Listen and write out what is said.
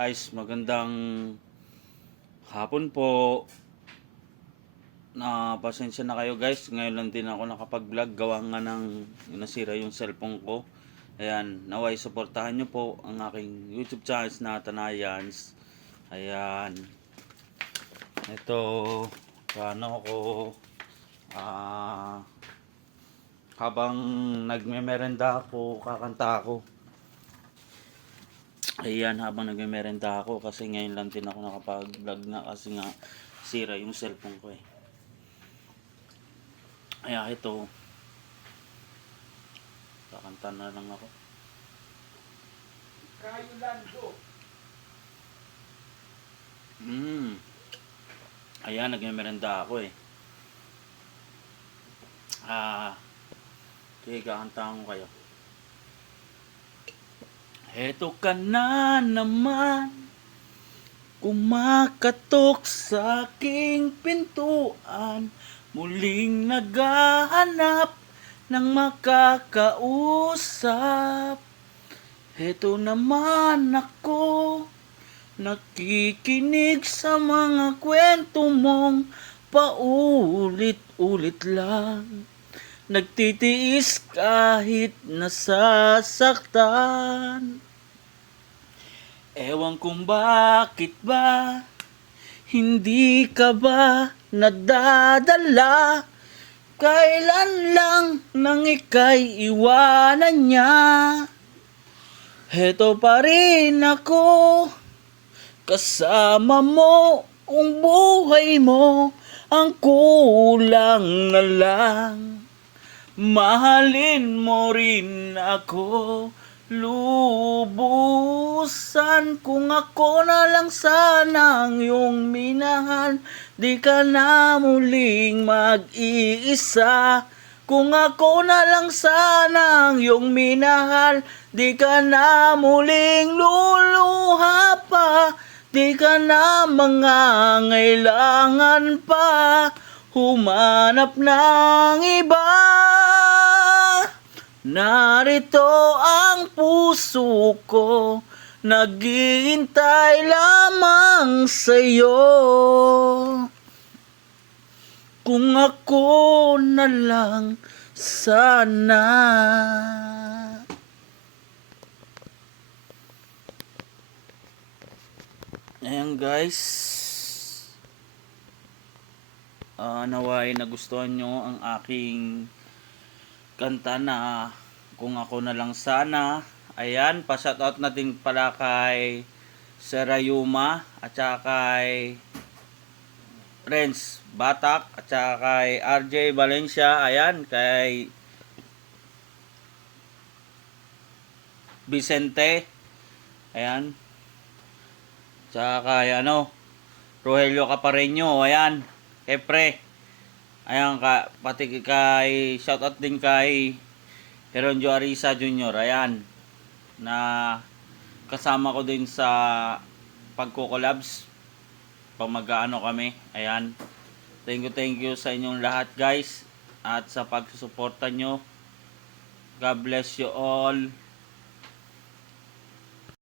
Guys, magandang hapon po. Pasensya na kayo guys. Ngayon lang din ako nakapag-vlog. Gawa nga ng nasira yung cellphone ko. Ayan, naway suportahan nyo po ang aking YouTube channel na Tanayans. Ayan. Ito, paano ako habang nagmemerenda ako, kakanta ako. Ayan, habang nagmemerenda ako kasi ngayon lang din ako nakapag-vlog na kasi nga sira yung cellphone ko eh. Kaya ito, kakanta na lang ako. Ayan, nagmemerenda ako eh. Sige, kakantahan ko kayo. Heto ka na naman, kumakatok sa aking pintuan, muling naghahanap ng makakausap. Heto naman ako, nakikinig sa mga kwento mong paulit-ulit lang. Nagtitiis kahit nasasaktan. Ewan kung bakit ba hindi ka ba nadadala. Kailan lang nang ika'y iwanan niya. Heto pa rin ako, kasama mo ang buhay mo, ang kulang na lang. Mahalin mo rin ako lubusan. Kung ako na lang sana ang iyong minahal, di ka na muling mag-iisa. Kung ako na lang sana ang iyong minahal, di ka na muling luluha pa. Di ka na mangangailangan pa humanap ng iba. Narito ang puso ko, naghihintay lamang sa'yo. Kung ako na lang sana. Ayan guys, naway nagustuhan nyo ang aking kanta na Kung Ako Na Lang Sana. Ayan, pa-shoutout natin pala kay Serayuma at saka kay Renz Batak at saka kay RJ Valencia. Ayan, kay Vicente. Ayan. Tsaka kay Rogelio Capareño. Ayan, kay Pre. Ayan, pati kay shoutout din kay Heronjo Arisa Jr. Ayan, na kasama ko din sa pagko-collabs pag mag-aano kami. Ayan, thank you sa inyong lahat guys at sa pagsusuporta nyo. God bless you all.